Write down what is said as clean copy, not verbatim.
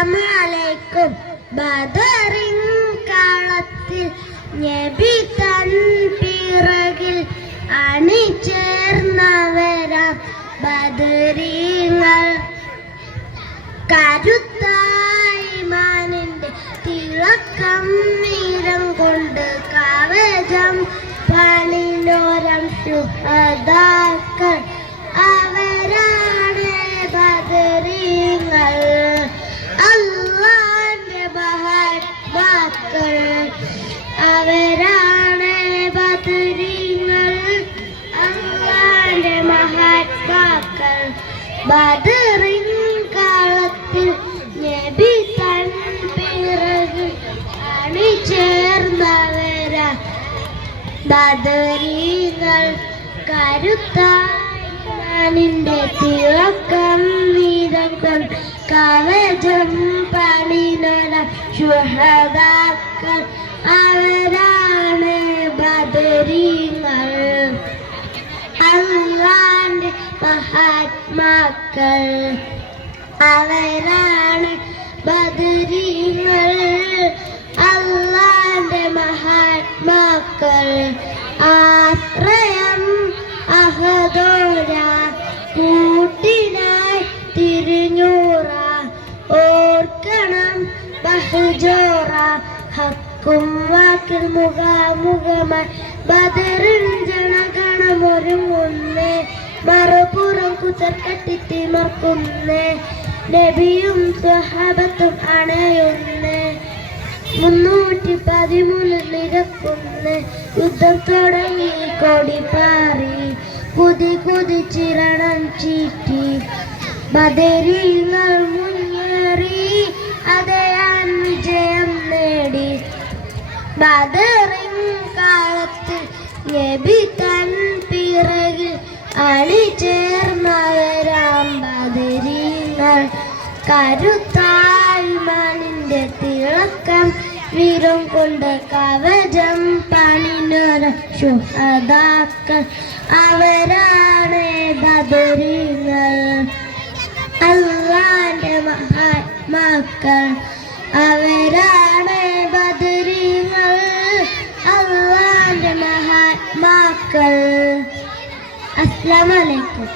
അസ്സലാമലൈക്കും. ബദറിൻ കളത്തിൽ നബി തൻ പിറകിൽ അണിചേർന്നവരാം ബദരീങ്ങൾ. കരുത്തായി മാനിന്റെ തിളക്കം വീരം കൊണ്ട് കവചം പണിനോരം ശുഹദാക്കൾ അവരാണ് ബദരീങ്ങൾ. അല്ലാഹുവിന്റെ മഹാത്മാക്കൾ അവരാണ് ബദരീങ്ങൾ. അല്ലാഹുവിന്റെ മഹാത്മാക്കൾ ബദറിൻ കാലത്തിൽ നബി തൻ പിറകിൽ അണിചേർന്നവരാ ബദരീങ്ങൾ. കരുത്താനിന്റെ തിളക്കം വീരം കൊണ്ട് കവചം പണിനോര ശുഹദാക്കൾ അവരാണ് ബദരീങ്ങൾ. അല്ലാഹുവിന്റെ മഹാത്മാക്കൾ അവരാണ് ബദരീങ്ങൾ. അല്ലാഹുവിന്റെ മഹാത്മാക്കൾ ആശ്രയം അഹദോര കൂട്ടിനായി തിരിഞ്ഞൂറ ഓർക്കണം ബഹജോറ ഹക്കും വാക്കിൽ മുഖാമുഖമായി ബദറിൻ ജനഗണമൊരുങ്ങുന്നേ മറുപുറം കുച്ചർക്കട്ടിത്തിമർക്കുന്നേ നബിയും സ്വഹാബത്തും അണയുന്നേ 313 നിരക്കുന്നേ യുദ്ധം തുടങ്ങി കൊടി പാറി കുതി കുതിച്ചിരണം ചീറ്റി ബദരീങ്ങൾ മുന്നേറി അതയാൻ വിജയം നേടി. ബദറിൻ കാലത്ത് നബി തൻ പിറകിൽ അണിചേർന്നവരാം ബദരീങ്ങൾ. കരുത്തായി മണിന്റെ തിളക്കം വീരം കൊണ്ട് കവചം പണിനോര ശുഹദാക്കൾ അവരാണ് ബദരീങ്ങൾ. അല്ലാഹുവിന്റെ മഹാത്മാക്കൾ അവരാണ് ബദരീങ്ങൾ. അല്ലാഹുവിന്റെ മഹാത്മാക്കൾ. അസ്സലാമു അലൈക്കും.